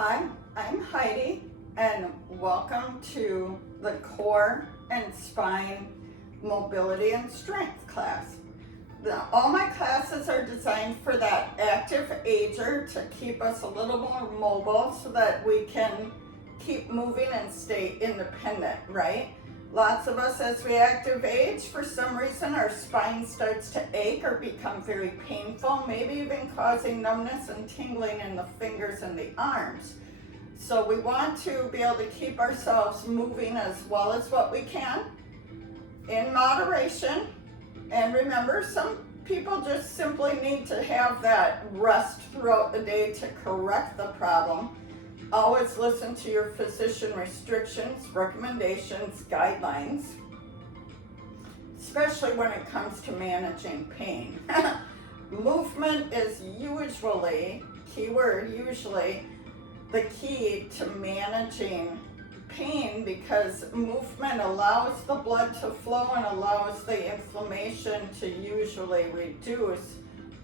Hi, I'm Heidi, and welcome to the Core and Spine Mobility and Strength class. All my classes are designed for that active ager to keep us a little more mobile so that we can keep moving and stay independent, right? Lots of us as we active age, for some reason our spine starts to ache or become very painful, maybe even causing numbness and tingling in the fingers and the arms. So we want to be able to keep ourselves moving as well as what we can in moderation. And remember, some people just simply need to have that rest throughout the day to correct the problem. Always listen to your physician restrictions, recommendations, guidelines, especially when it comes to managing pain. Movement is usually, keyword usually, the key to managing pain, because movement allows the blood to flow and allows the inflammation to usually reduce,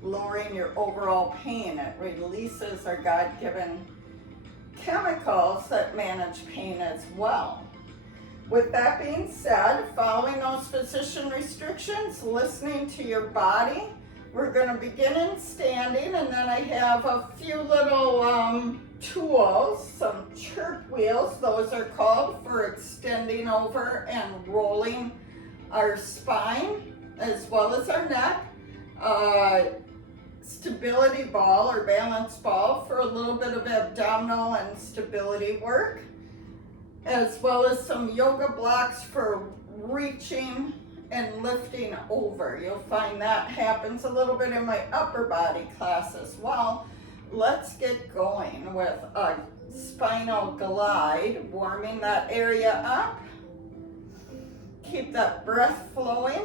lowering your overall pain. It releases our God-given chemicals that manage pain as well. With that being said, following those physician restrictions, listening to your body, we're going to begin in standing, and then I have a few little tools, some chirp wheels, those are called, for extending over and rolling our spine as well as our neck. Stability ball or balance ball for a little bit of abdominal and stability work, as well as some yoga blocks for reaching and lifting over. You'll find that happens a little bit in my upper body class as well. Let's get going with a spinal glide, warming that area up. Keep that breath flowing.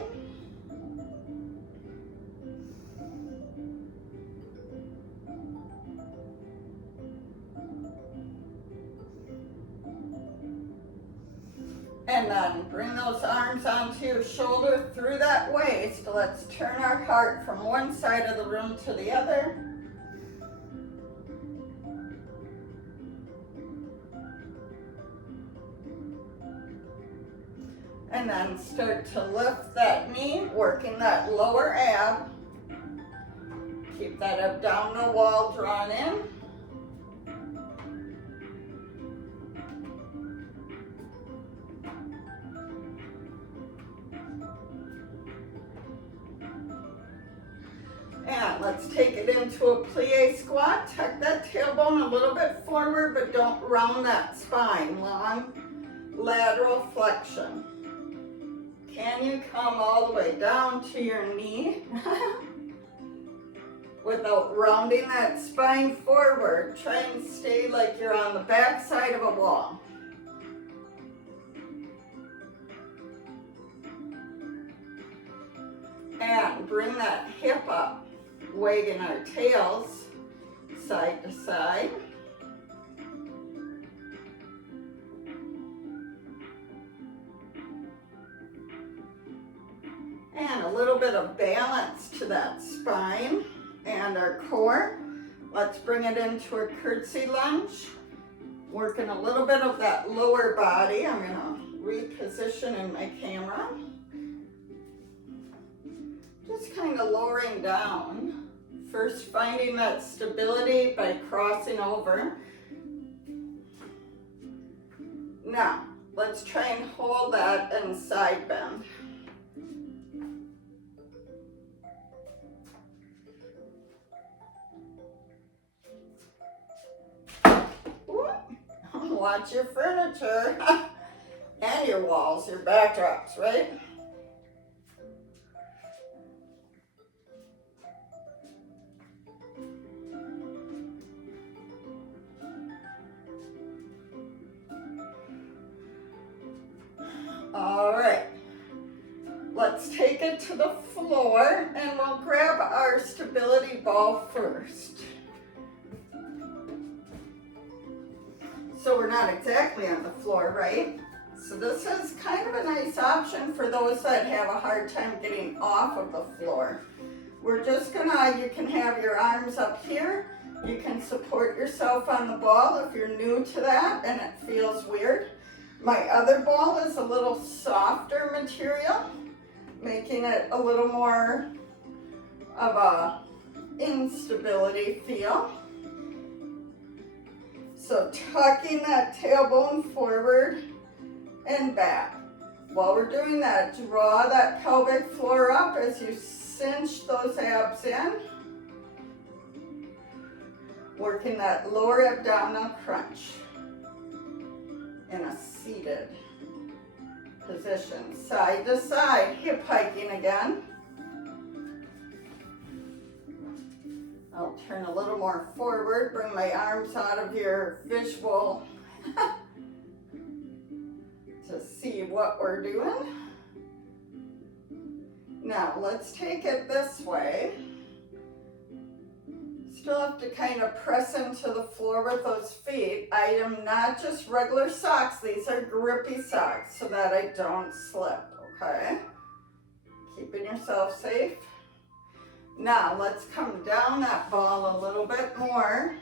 And then bring those arms onto your shoulder through that waist. Let's turn our heart from one side of the room to the other. And then start to lift that knee, working that lower ab. Keep that abdominal wall drawn in. And let's take it into a plie squat. Tuck that tailbone a little bit forward, but don't round that spine. Long lateral flexion. Can you come all the way down to your knee without rounding that spine forward? Try and stay like you're on the back side of a wall. And bring that hip up, wagging our tails side to side. And a little bit of balance to that spine and our core. Let's bring it into a curtsy lunge. Working a little bit of that lower body. I'm going to reposition in my camera. Just kind of lowering down. First finding that stability by crossing over. Now, let's try and hold that and side bend. Watch your furniture and your walls, your backdrops, right? All right, let's take it to the floor and we'll grab our stability ball first. So we're not exactly on the floor, right? So this is kind of a nice option for those that have a hard time getting off of the floor. We're just gonna, you can have your arms up here You can support yourself on the ball if you're new to that and it feels weird. My other ball is a little softer material, making it a little more of a instability feel. So tucking that tailbone forward and back. While we're doing that, draw that pelvic floor up as you cinch those abs in. Working that lower abdominal crunch in a seated position. Side to side, hip hiking again. I'll turn a little more forward, bring my arms out of your visual to see what we're doing. Now let's take it this way. Still have to kind of press into the floor with those feet. I am not just regular socks, these are grippy socks so that I don't slip, okay? Keeping yourself safe. Now let's come down that ball a little bit more.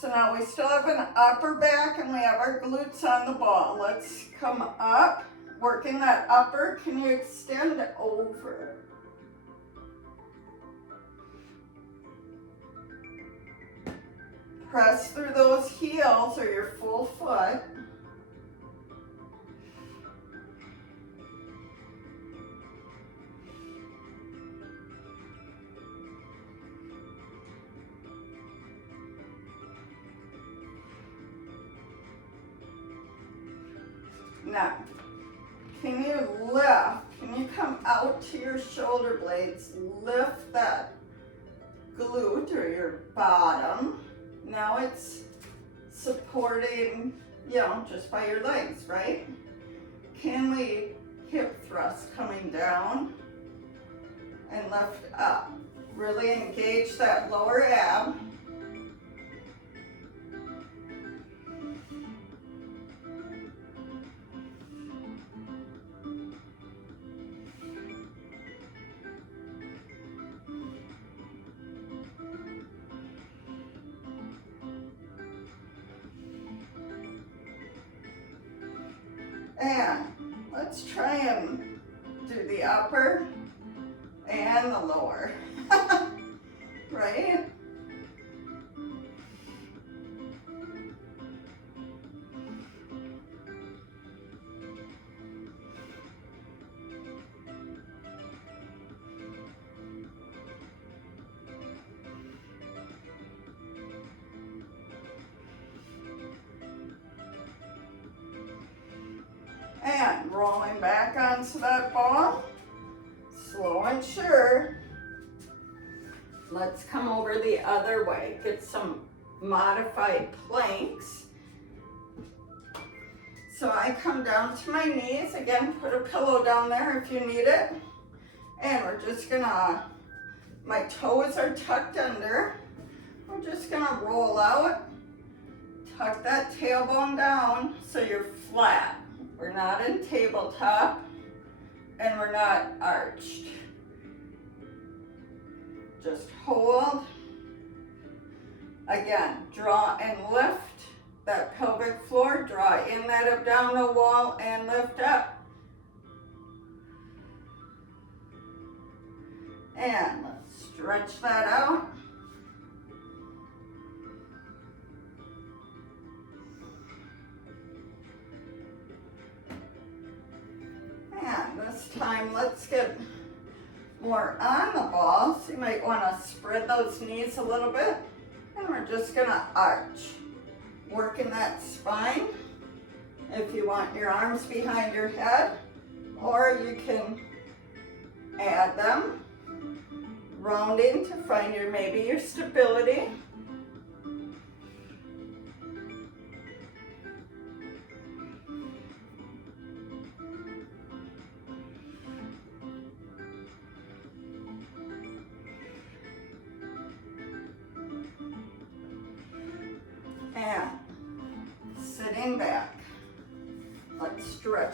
So now we still have an upper back and we have our glutes on the ball. Let's come up, working that upper. Can you extend over? Press through those heels or your full foot. Now, can you lift? Can you come out to your shoulder blades? Lift that glute or your bottom. Now it's supporting, just by your legs, right? Can we hip thrust coming down and lift up? Really engage that lower ab. And let's try and do the upper and the lower, right? And rolling back onto that ball, slow and sure. Let's come over the other way, get some modified planks. So I come down to my knees, again, put a pillow down there if you need it. And we're just gonna, my toes are tucked under. We're just gonna roll out, tuck that tailbone down so you're flat. We're not in tabletop and we're not arched. Just hold. Again, draw and lift that pelvic floor, draw in that abdominal wall and lift up. And let's stretch that out. And this time, let's get more on the ball. So you might want to spread those knees a little bit. And we're just going to arch. Working that spine. If you want your arms behind your head, or you can add them. Rounding to find maybe your stability.